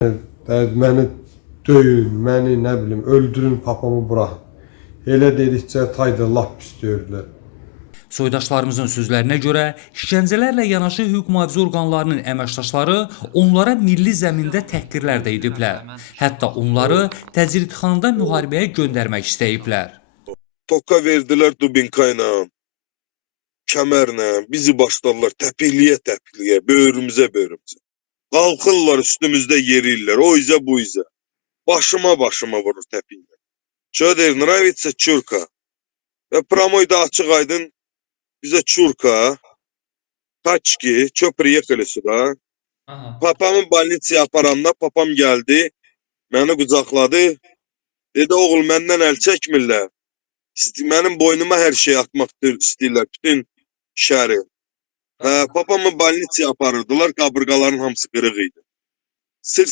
Məni döyün, məni nə bilim, öldürün, papamı buraxın. Elə dedikcə tayda lap pis döyürlər. Soydaşlarımızın sözlərinə görə, işgəncələrlə yanaşı hüquq mühafizə orqanlarının əməkdaşları onlara milli zəmində təhqirlər də ediblər. Hətta onları təcridxanada müharibəyə göndərmək istəyiblər. Toka verdilər dubinka ilə, kəmərlə, bizi başladılar təpikliyə, böyrümüzə. Qalxırlar üstümüzdə yerirlər, o izə bu izə. Başıma vurur təpiklə. Çöder, nravitsə çurka. Və promoyda açıq aydın bizə çurka, taçki, çöp приехали сюда. Papamın больницaya aparanda papam gəldi, məni qucaqladı. Dedi, oğul, məndən əl çəkmirlər. Mənim boynuma hər şey atmaq istəyirlər, bütün şəri. Papamı больницaya aparırdılar, qabırqaların hamısı qırıq idi. Sırf